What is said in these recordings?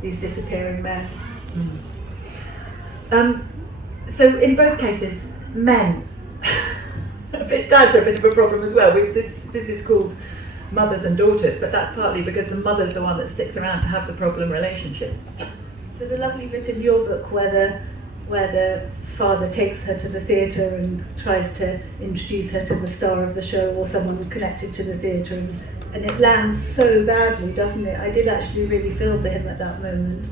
these disappearing men. So in both cases, men. Dads are a bit of a problem as well. This is called mothers and daughters, but that's partly because the mother's the one that sticks around to have the problem relationship. There's a lovely bit in your book where the father takes her to the theatre and tries to introduce her to the star of the show or someone connected to the theatre, and it lands so badly, doesn't it? I did actually really feel for him at that moment.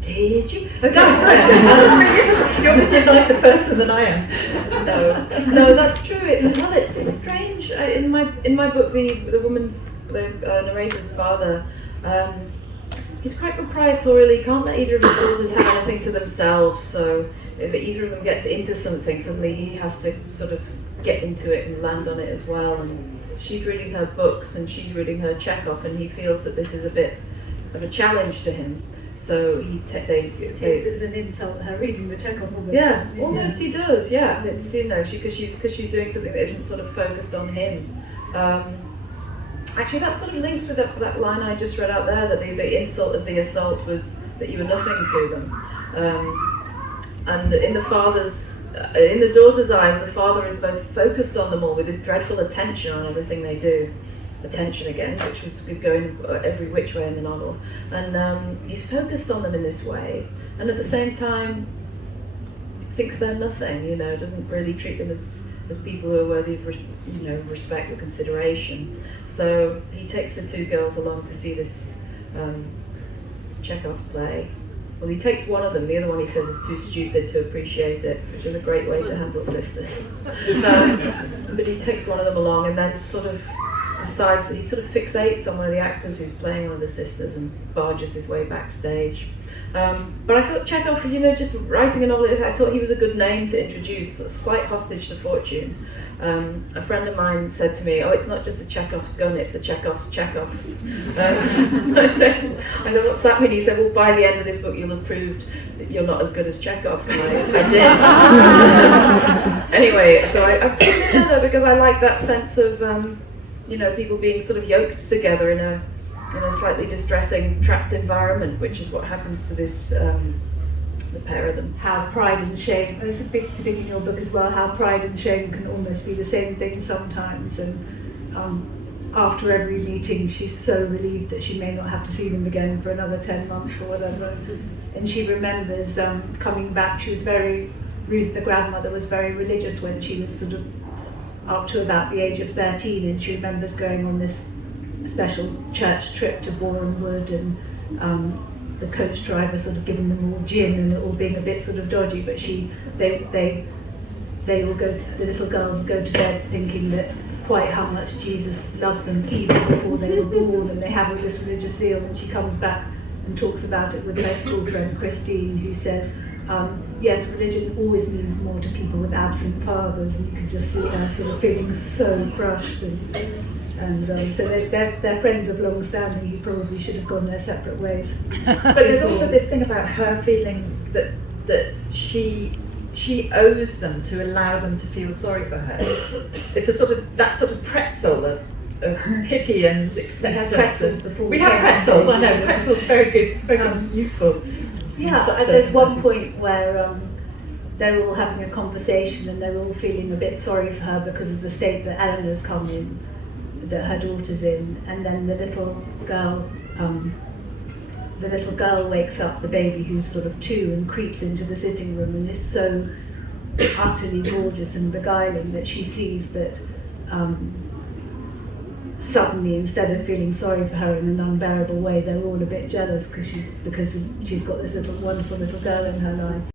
Did you? Oh, no. You're obviously a nicer person than I am. No, that's true. It's strange. In my book, the narrator's father, he's quite proprietorial. He can't let either of his daughters have anything to themselves. So if either of them gets into something, suddenly he has to sort of get into it and land on it as well. And she's reading her books and she's reading her Chekhov, and he feels that this is a bit of a challenge to him. So he takes it as an insult, her reading the Chekhov almost. Yeah, almost he does. Yeah, it's because she's doing something that isn't sort of focused on him. Actually, that sort of links with that line I just read out there, that the insult of the assault was that you were nothing to them. And in the daughter's eyes, the father is both focused on them all with this dreadful attention on everything they do. Attention again, which was going every which way in the novel, and he's focused on them in this way, and at the same time thinks they're nothing. Doesn't really treat them as people who are worthy of respect or consideration. So he takes the two girls along to see this Chekhov play. Well, he takes one of them. The other one he says is too stupid to appreciate it, which is a great way to handle sisters. But he takes one of them along, and then sort of decides that he sort of fixates on one of the actors who's playing one of the sisters and barges his way backstage. But I thought Chekhov, just writing a novel, I thought he was a good name to introduce, a slight hostage to fortune. A friend of mine said to me, "Oh, it's not just a Chekhov's gun, it's a Chekhov's Chekhov." I said, "What's that mean?" He said, "Well, by the end of this book, you'll have proved that you're not as good as Chekhov." And I did. Anyway, so I put it in there because I like that sense of people being sort of yoked together in a slightly distressing, trapped environment, which is what happens to this the pair of them. How pride and shame, there's a big thing in your book as well, how pride and shame can almost be the same thing sometimes, and after every meeting she's so relieved that she may not have to see them again for another 10 months or whatever, and she remembers coming back. Ruth the grandmother was very religious when she was sort of up to about the age of 13, and she remembers going on this special church trip to Boreham Wood, and the coach driver sort of giving them all gin and it all being a bit sort of dodgy, but they all go, the little girls go to bed thinking that quite how much Jesus loved them even before they were born, and they have all this religious zeal, and she comes back and talks about it with her school friend Christine, who says, yes, religion always means more to people with absent fathers, and you can just see her sort of feeling so crushed, and so they're friends of long standing who probably should have gone their separate ways. But there's also this thing about her feeling that she owes them to allow them to feel sorry for her. It's that sort of pretzel of pity and acceptance. We had pretzels before. We had pretzels. I know pretzels very good, very good, useful. Yeah, there's one point where they're all having a conversation and they're all feeling a bit sorry for her because of the state that Eleanor's come in, that her daughter's in, and then the little girl wakes up the baby, who's sort of 2, and creeps into the sitting room and is so utterly gorgeous and beguiling that she sees that suddenly, instead of feeling sorry for her in an unbearable way, they're all a bit jealous because she's got this wonderful little girl in her life.